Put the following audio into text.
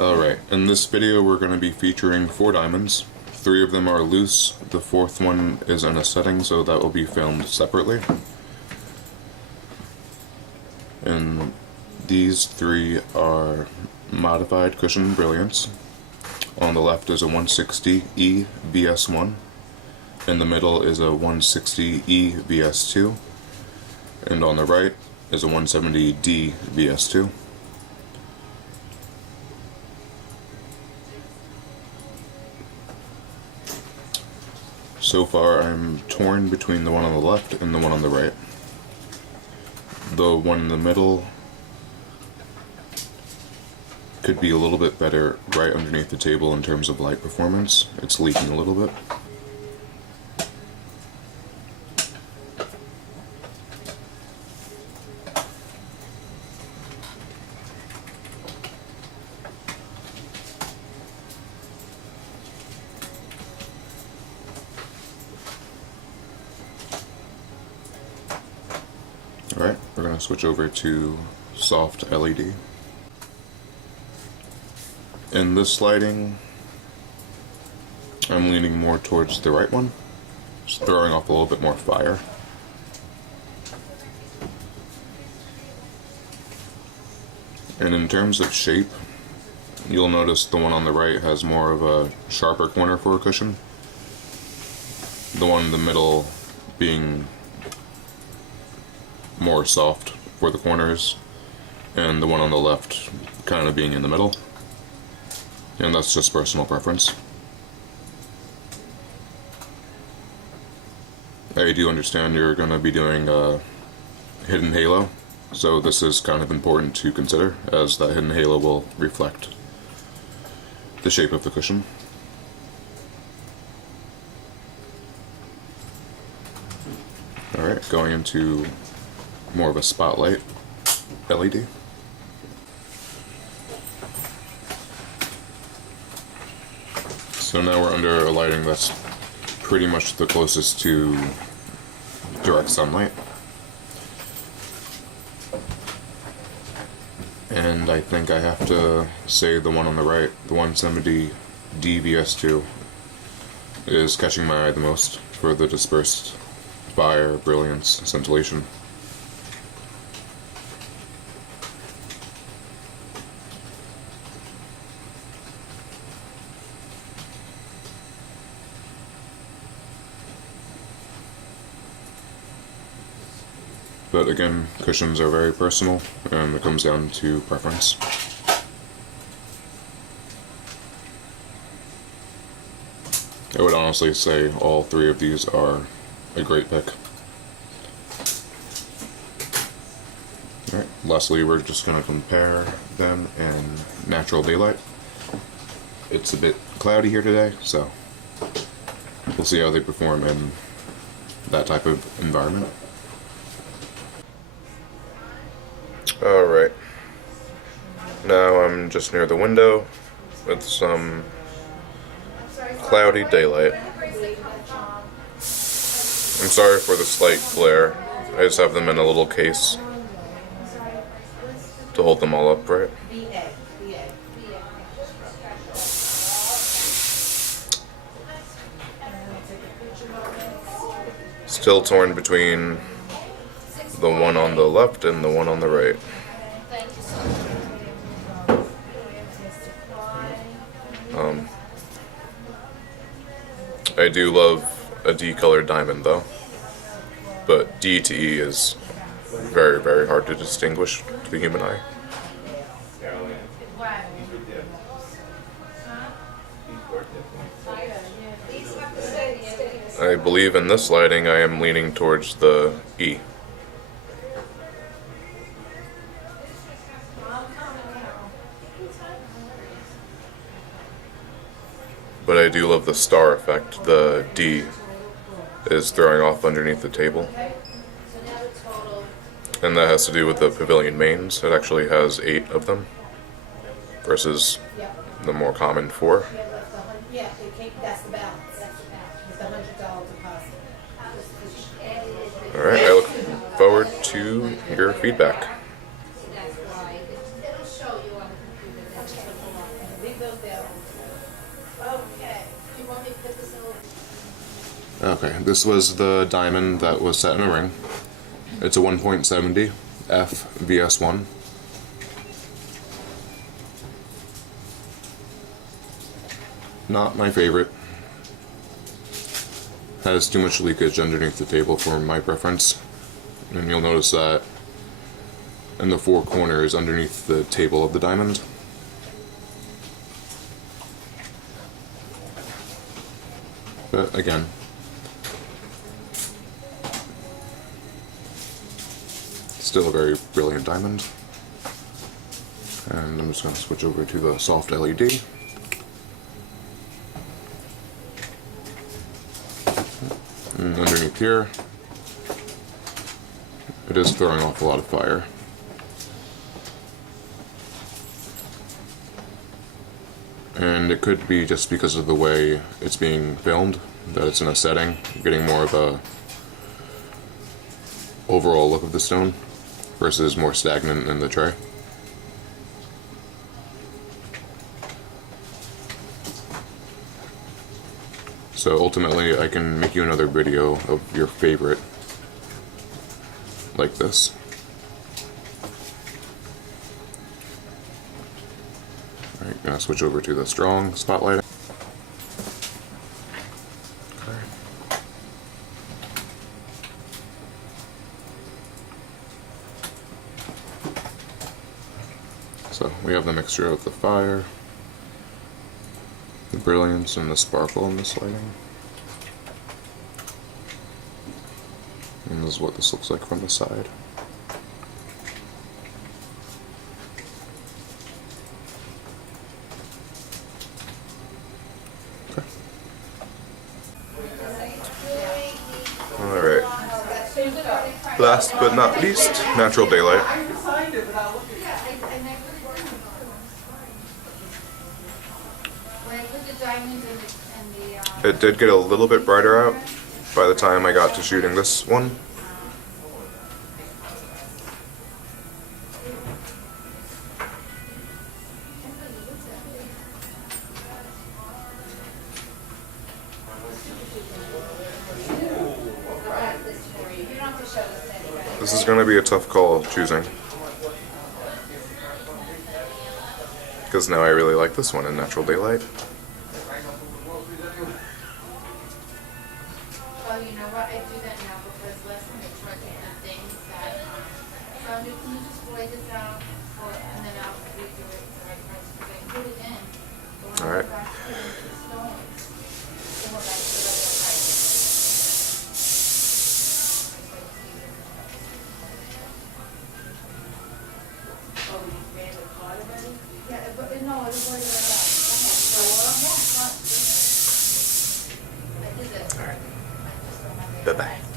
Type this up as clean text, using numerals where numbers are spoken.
Alright, in this video we're going to be featuring 4 diamonds. 3 of them are loose, the 4th one is in a setting, so that will be filmed separately. And these 3 are modified cushion brilliance. On the left is a 160E VS1, in the middle is a 160E VS2, and on the right is a 170D VS2. So far I'm torn between the one on the left and the one on the right. The one in the middle could be a little bit better right underneath the table in terms of light performance. It's leaking a little bit. Alright, we're going to switch over to soft LED. In this lighting, I'm leaning more towards the right one, just throwing off a little bit more fire. And in terms of shape, you'll notice the one on the right has more of a sharper corner for a cushion. The one in the middle being more soft for the corners, and the one on the left kind of being in the middle. And that's just personal preference. I do understand you're going to be doing a hidden halo, so this is kind of important to consider, as that hidden halo will reflect the shape of the cushion. Alright, going into more of a spotlight LED. So now we're under a lighting that's pretty much the closest to direct sunlight. And I think I have to say the one on the right, the 170D VS2, is catching my eye the most for the dispersed fire, brilliance, scintillation. But again, cushions are very personal, and it comes down to preference. I would honestly say all 3 of these are a great pick. Alright, lastly we're just going to compare them in natural daylight. It's a bit cloudy here today, so we'll see how they perform in that type of environment. Alright, now I'm just near the window with some cloudy daylight. I'm sorry for the slight glare, I just have them in a little case to hold them all upright. Still torn between the one on the left and the one on the right. I do love a D-colored diamond though, but D to E is very, very hard to distinguish to the human eye. I believe in this lighting I am leaning towards the E. But I do love the star effect the D is throwing off underneath the table. And that has to do with the pavilion mains. It actually has 8 of them versus the more common 4. Alright, I look forward to your feedback. Okay, this was the diamond that was set in a ring. It's a 1.70 F VS1. Not my favorite. Has too much leakage underneath the table for my preference. And you'll notice that in the four corners underneath the table of the diamond. But again, still a very brilliant diamond. And I'm just going to switch over to the soft LED. And underneath here, it is throwing off a lot of fire. And it could be just because of the way it's being filmed, that it's in a setting, getting more of a overall look of the stone versus more stagnant in the tray. So ultimately I can make you another video of your favorite like this. Alright, gonna switch over to the strong spotlight. Okay. So we have the mixture of the fire, the brilliance, and the sparkle in this lighting. And this is what this looks like from the side. Okay. Alright. Last but not least, natural daylight. It did get a little bit brighter out by the time I got to shooting this one. This is going to be a tough call choosing, because now I really like this one in natural daylight. Well, you know what? I do that now because last time I tried to add things that sounded. Can you just play this out, and then I'll redo it the right price because I put it in. All right. Yeah, but no, it was right out. All right. Bye-bye.